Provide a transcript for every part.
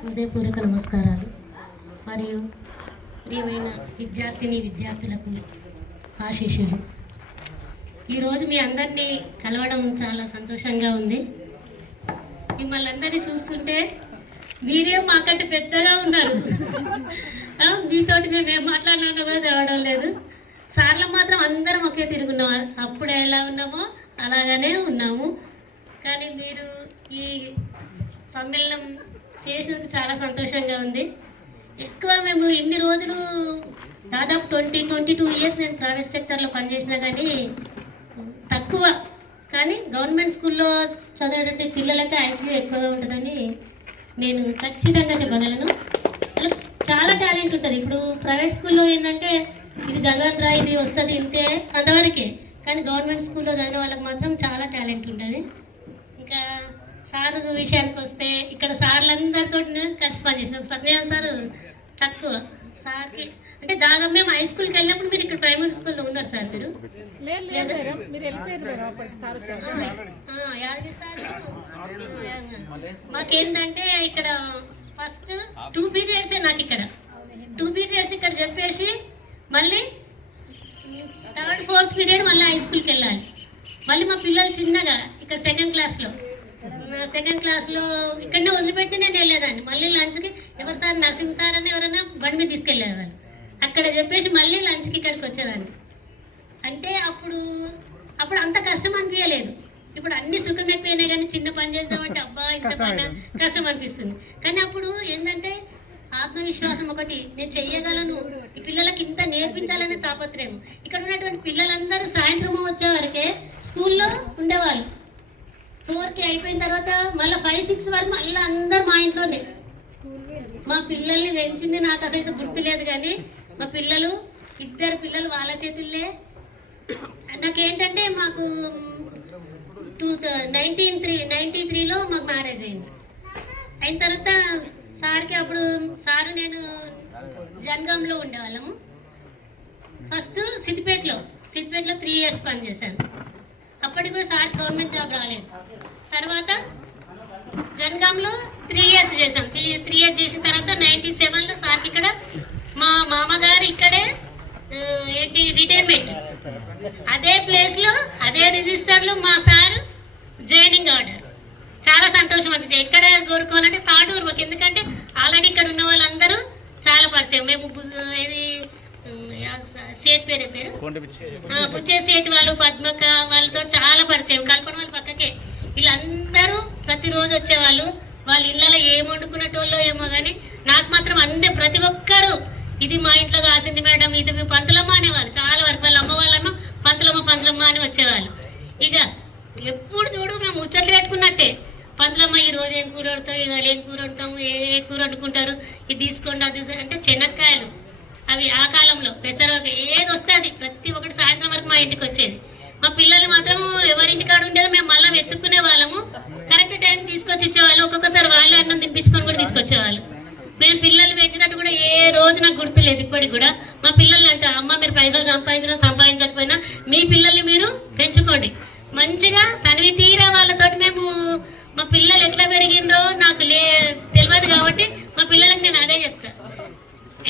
హృదయపూర్వక నమస్కారాలు మరియు ప్రియమైన విద్యార్థులకు ఆశీస్సులు. ఈరోజు మీ అందరినీ కలవడం చాలా సంతోషంగా ఉంది. మిమ్మల్ని అందరినీ చూస్తుంటే మీరే మాకంటే పెద్దగా ఉన్నారు. మీతోటి మేము ఏం మాట్లాడినా కూడా తెవడం లేదు. సార్లు మాత్రం అందరం ఒకే తిరుగున్నాం. అప్పుడు ఎలా ఉన్నామో అలాగనే ఉన్నాము. కానీ మీరు ఈ సమ్మేళనం చేసినందుకు చాలా సంతోషంగా ఉంది. ఎక్కువ మేము ఇన్ని రోజులు దాదాపు 22 ఇయర్స్ నేను ప్రైవేట్ సెక్టర్లో పనిచేసినా కానీ తక్కువ. కానీ గవర్నమెంట్ స్కూల్లో చదివేటువంటి పిల్లలకి ఐక్యూ ఎక్కువగా ఉంటుందని నేను ఖచ్చితంగా చెప్పగలను. వాళ్ళకి చాలా టాలెంట్ ఉంటుంది. ఇప్పుడు ప్రైవేట్ స్కూల్లో ఏంటంటే ఇది చదవనరా, ఇది వస్తుంది, ఇంతే అంతవరకే. కానీ గవర్నమెంట్ స్కూల్లో చదివిన వాళ్ళకి మాత్రం చాలా టాలెంట్ ఉంటుంది. ఇంకా సార్ విషయానికి వస్తే ఇక్కడ సార్లందరితో కలిసి పనిచేసిన సత్యనారాయణ సార్ తక్కువ. సార్కి అంటే దాదాపు మేము హై స్కూల్కి వెళ్ళినప్పుడు మీరు ఇక్కడ ప్రైమరీ స్కూల్లో ఉన్నారు సార్. మీరు యాదగిరి సార్ మాకేంటంటే ఇక్కడ ఫస్ట్ 2 పీరియడ్సే నాకు ఇక్కడ 2 పీరియడ్స్ ఇక్కడ చెప్పేసి మళ్ళీ 3rd 4th పీరియడ్ మళ్ళీ హై స్కూల్కి వెళ్ళాలి. మళ్ళీ మా పిల్లలు చిన్నగా ఇక్కడ సెకండ్ క్లాస్లో ఇక్కడనే వదిలిపెట్టి నేను వెళ్ళేదాన్ని. మళ్ళీ లంచ్కి ఎవరు సార్ నరసింహ సార్ అని ఎవరైనా బండి మీద తీసుకెళ్ళేవాళ్ళు. అక్కడ చెప్పేసి మళ్ళీ లంచ్కి ఇక్కడికి వచ్చేదాన్ని. అంటే అప్పుడు అంత కష్టం అనిపించలేదు. ఇప్పుడు అన్ని సుఖం ఎక్కువైనాయి కానీ చిన్న పని చేద్దామంటే అబ్బా ఇంత పని కష్టం అనిపిస్తుంది. కానీ అప్పుడు ఏంటంటే ఆత్మవిశ్వాసం ఒకటి, నేను చెయ్యగలను, ఈ పిల్లలకి ఇంత నేర్పించాలనే తాపత్రయం. ఇక్కడ ఉన్నటువంటి పిల్లలందరూ సాయంత్రం వచ్చే వరకే స్కూల్లో ఉండేవాళ్ళు. 4కి అయిపోయిన తర్వాత మళ్ళీ 5-6 వరకు మళ్ళీ అందరు మా ఇంట్లోనే. మా పిల్లల్ని పెంచింది నాకు అసలు గుర్తులేదు కానీ మా పిల్లలు 2 పిల్లలు వాళ్ళ చేతుల్లే. నాకేంటంటే మాకు 1993లో మాకు మ్యారేజ్ అయింది. అయిన తర్వాత సార్కి అప్పుడు సారు నేను జనగాంలో ఉండేవాళ్ళము. ఫస్ట్ సిద్దిపేటలో 3 ఇయర్స్ పనిచేశాను. అప్పటికి కూడా సార్ గవర్నమెంట్ జాబ్ రాలేదు. తర్వాత జనగాంలో 3 ఇయర్స్ చేశాం. 3 ఇయర్స్ చేసిన తర్వాత 97లో సార్కి ఇక్కడ మా మామగారు ఇక్కడే రిటైర్మెంట్, అదే ప్లేస్లో అదే రిజిస్టర్లో మా సారు జాయినింగ్ ఆర్డర్. చాలా సంతోషం అనిపించింది. ఎక్కడ కోరుకోవాలంటే తాడూరు మాకు, ఎందుకంటే ఆల్రెడీ ఇక్కడ ఉన్న వాళ్ళందరూ చాలా పరిచయం. మేము ఇది సేట్ పేరు బుచ్చే సేట్ వాళ్ళు, పద్మక వాళ్ళతో చాలా పరిచయం. కల్పన వాళ్ళ పక్కకే వీళ్ళందరూ ప్రతిరోజు వచ్చేవాళ్ళు. వాళ్ళ ఇళ్ళలో ఏం వండుకునేటోళ్ళో ఏమో కానీ నాకు మాత్రం ప్రతి ఒక్కరు ఇది మా ఇంట్లో కాసింది మేడం, ఇది మేము పంతులమ్మ అనేవాళ్ళు. చాలా వరకు వాళ్ళ అమ్మ వాళ్ళమ్మ పంతులమ్మ అని వచ్చేవాళ్ళు. ఇక ఎప్పుడు చూడు మేము ముచ్చట్లు పెట్టుకున్నట్టే, పంతులమ్మ ఈ రోజు ఏం కూర వండుతాం, ఇవాళ ఏం కూర వండుతాము, ఏ కూర వండుకుంటారు, ఇది తీసుకోండి అది అంటే శనక్కాయలు అవి ఆ కాలంలో పెసరక ఏది వస్తే అది ప్రతి ఒక్కటి సాయంత్రం వరకు మా ఇంటికి వచ్చేది. మా పిల్లలు మాత్రం ఎవరింటికాడ ఉండేది మేము మళ్ళీ వెతుక్కునే వాళ్ళము. కరెక్ట్ టైం తీసుకొచ్చి ఇచ్చేవాళ్ళు. ఒక్కొక్కసారి వాళ్ళే అన్నం తినిపించుకొని కూడా తీసుకొచ్చేవాళ్ళు. మేము పిల్లలు పెంచినట్టు కూడా ఏ రోజు నాకు గుర్తులేదు. ఇప్పటికి కూడా మా పిల్లల్ని అంటే అమ్మ మీరు పైసలు సంపాదించకపోయినా మీ పిల్లల్ని మీరు పెంచుకోండి మంచిగా. తనివి తీరా వాళ్ళతోటి మేము మా పిల్లలు ఎట్లా పెరిగినరో నాకు తెలియదు కాబట్టి మా పిల్లలకు నేను అదే చెప్తాను.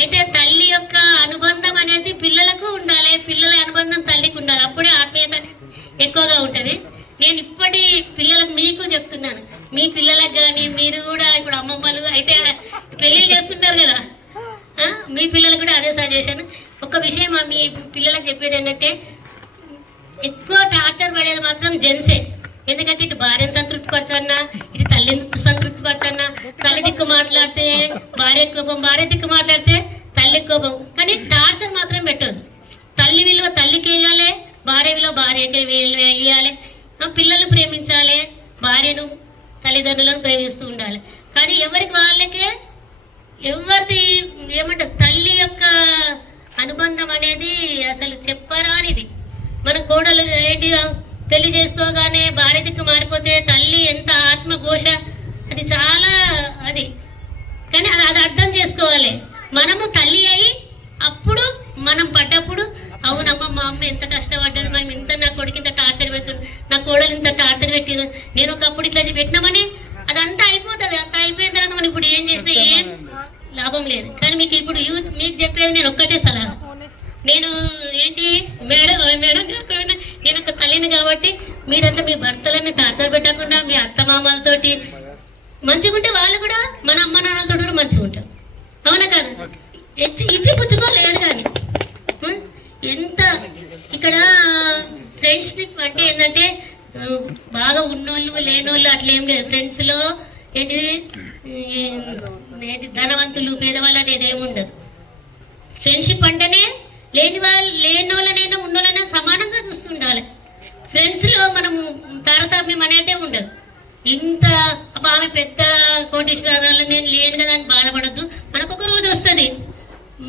అయితే తల్లి యొక్క అనుబంధం అనేది పిల్లలకు ఉండాలి, పిల్లల అనుబంధం తల్లికి ఉండాలి. అప్పుడే ఆత్మీయత ఎక్కువగా ఉంటుంది. నేను ఇప్పటి పిల్లలకు మీకు చెప్తున్నాను, మీ పిల్లలకు కానీ మీరు కూడా ఇప్పుడు అమ్మమ్మలు అయితే పెళ్ళిళ్ళు చేస్తుంటారు కదా, మీ పిల్లలకు కూడా అదే సజెషన్. ఒక విషయం మీ పిల్లలకు చెప్పేది ఏంటంటే ఎక్కువ టార్చర్ పడేది మాత్రం జెంట్సే. ఎందుకంటే ఇటు భార్యను సంతృప్తి పరచన్నా, ఇటు తల్లిని సంతృప్తి పరచన్నా. తల్లి దిక్కు మాట్లాడితే భార్య కోపం, భార్య దిక్కు మాట్లాడితే తల్లి కోపం. కానీ టార్చర్ మాత్రం పెట్టదు. తల్లి విలువ తల్లికి వేయాలి, భార్య విలువ భార్యకి వేయాలి. పిల్లలు ప్రేమించాలి, భార్యను తల్లిదండ్రులను ప్రేమిస్తూ ఉండాలి. కానీ ఎవరికి వాళ్ళకే ఎవరిది ఏమంటారు తల్లి యొక్క అనుబంధం అనేది అసలు చెప్పరానిది. మన కోడలు ఏంటిగా పెళ్లి చేసుకోగానే భార్య దిక్కు మారిపోతే తల్లి ఎంత ఆత్మఘోష, అది చాలా అది. కానీ అది అర్థం చేసుకోవాలి. మనము తల్లి అయి అప్పుడు మనం పడ్డప్పుడు అవునమ్మ మా అమ్మ ఎంత కష్టపడ్డది, మేము ఇంత నా కొడుకు ఇంత టార్చర్ పెడుతుంది, నా కోడలు ఇంత టార్చర్ పెట్టిన, నేను ఒకప్పుడు ఇట్లా పెట్టినామని అదంతా అయిపోతుంది. అంత అయిపోయిన తర్వాత మనం ఇప్పుడు ఏం చేసినా ఏం లాభం లేదు. కానీ మీకు ఇప్పుడు యూత్ మీకు చెప్పేది నేను ఒక్కటే సలహా. నేను ఏంటి మేడం కాకుండా నేను ఒక తల్లిని కాబట్టి మీరంతా మీ భర్తలను టార్చర్ పెట్టకుండా మీ అత్తమామలతోటి మంచిగా ఉంటే వాళ్ళు కూడా మన అమ్మ నాన్నలతో కూడా మంచిగా ఉంటారు. అవునా కాదు? ఇచ్చి పుచ్చుకోలేడు. కానీ ఎంత ఇక్కడ ఫ్రెండ్షిప్ అంటే ఏంటంటే బాగా ఉన్నోళ్ళు లేనోళ్ళు అట్లా ఏం లేదు. ఫ్రెండ్స్లో ఏంటిది ధనవంతులు పేదవాళ్ళు అనేది ఏముండదు. ఫ్రెండ్షిప్ అంటేనే లేనోళ్ళనైనా ఉన్నోళ్ళైనా సమానంగా చూస్తుండాలి. ఫ్రెండ్స్లో మనము తారతమ్యం అనేదే ఉండదు. ఇంత ఆమె పెద్ద కోటీశ్వరాలు నేను లేను కదా అని బాధపడద్దు. మనకు ఒక రోజు వస్తుంది.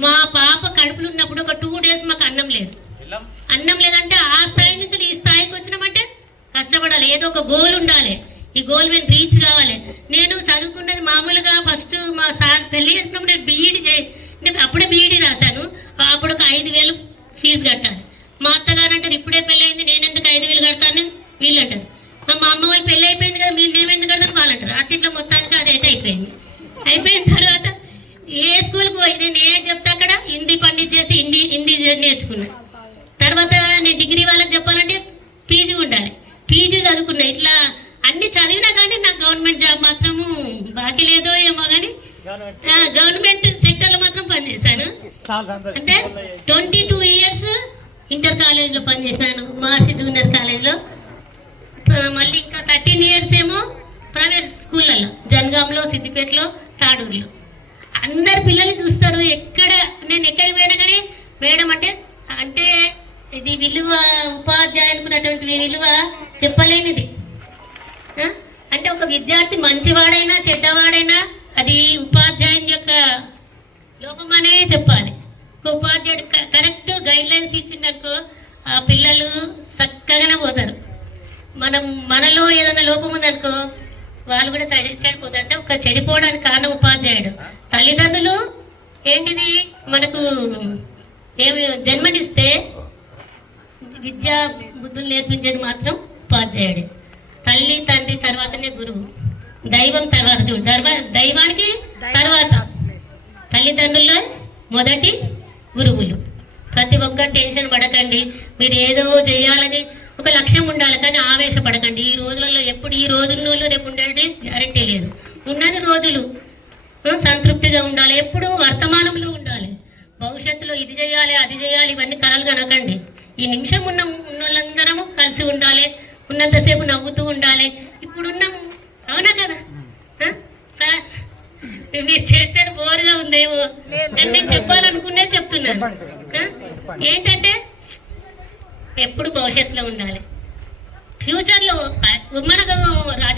మా పాప కడుపులు ఉన్నప్పుడు ఒక 2 days మాకు అన్నం లేదంటే ఆ స్థాయి నుంచి ఈ స్థాయికి వచ్చినామంటే కష్టపడాలి. ఏదో ఒక గోల్ ఉండాలి. ఈ గోల్ మేము రీచ్ కావాలి. నేను చదువుకున్నది మామూలుగా ఫస్ట్ మా సార్ పెళ్లి చేసుకున్నప్పుడు నేను బీఈడి అంటే అప్పుడే బీఈడి రాశాను. అప్పుడు ఒక 5,000 ఫీజు కట్టాలి. మా అత్తగారు అంటారు ఇప్పుడే పెళ్ళి అయింది నేను ఎందుకు 5,000 కడతాను వీళ్ళు అంటారు. మా అమ్మ వాళ్ళు పెళ్ళి అయిపోయింది కదా మీరు నేమెందుకు కడతాను వాళ్ళు అంటారు. అట్లా మొత్తానికి అదైతే అయిపోయిన తర్వాత ఏ స్కూల్కి పోయి నేను ఏ చెప్తా అక్కడ హిందీ పండిట్ చేసి హిందీ నేర్చుకున్నాను. తర్వాత నేను డిగ్రీ వాళ్ళకి చెప్పాలంటే పీజీ ఉండాలి. పీజీ చదువుకున్నా. ఇట్లా అన్ని చదివినా కానీ నాకు గవర్నమెంట్ జాబ్ మాత్రము బాకీ లేదో ఏమో కానీ గవర్నమెంట్ సెక్టర్లో మాత్రం పనిచేశాను. అంటే 22 years ఇంటర్ కాలేజ్లో పనిచేశాను, మహర్షి జూనియర్ కాలేజ్లో. మళ్ళీ ఇంకా 13 years ఏమో ప్రైవేట్ స్కూళ్ళల్లో జనగాంలో, సిద్దిపేటలో, తాడూరులో. అందరు పిల్లలు చూస్తారు. నేను ఎక్కడికి పోయినా కానీ మేడం అంటే ఇది విలువ ఉపాధ్యాయునుకున్నటువంటి విలువ చెప్పలేనిది. అంటే ఒక విద్యార్థి మంచివాడైనా చెడ్డవాడైనా అది ఉపాధ్యాయుని యొక్క లోపం అనే చెప్పాలి. ఒక ఉపాధ్యాయుడు కరెక్ట్ గైడ్లైన్స్ ఇచ్చిందనుకో ఆ పిల్లలు చక్కగానే పోతారు. మనలో ఏదైనా లోపం ఉందనుకో వాళ్ళు కూడా చెడిపోతారు. అంటే ఒక చెడిపోవడానికి కారణం ఉపాధ్యాయుడు. తల్లిదండ్రులు ఏంటిది మనకు ఏమి జన్మనిస్తే విద్యా బుద్ధులు నేర్పించేది మాత్రం ఉపాధ్యాయుడు. తల్లి తండ్రి తర్వాతనే గురువు, దైవం తర్వాత. దైవానికి తర్వాత తల్లిదండ్రుల మొదటి గురువులు. ప్రతి ఒక్క టెన్షన్ పడకండి. మీరు ఏదో చేయాలని ఒక లక్ష్యం ఉండాలి కానీ ఆవేశపడకండి. ఈ రోజులలో ఎప్పుడు ఈ రోజుల్లో రేపు ఉండేది గ్యారెంటీ లేదు. ఉన్నది రోజులు సంతృప్తిగా ఉండాలి. ఎప్పుడు వర్తమానంలో ఉండాలి. భవిష్యత్తులో ఇది చేయాలి అది చేయాలి ఇవన్నీ కలలు కనకండి. ఈ నిమిషం ఉన్న వాళ్ళందరము కలిసి ఉండాలి. ఉన్నంతసేపు నవ్వుతూ ఉండాలి. ఇప్పుడు ఉన్నాము. అవునా కదా సార్? మీరు చెప్పేది బోరుగా ఉందేమో నేను చెప్పాలనుకునే చెప్తున్నాను. ఏంటంటే ఎప్పుడు భవిష్యత్తులో ఉండాలి. ఫ్యూచర్లో మనకు రాజ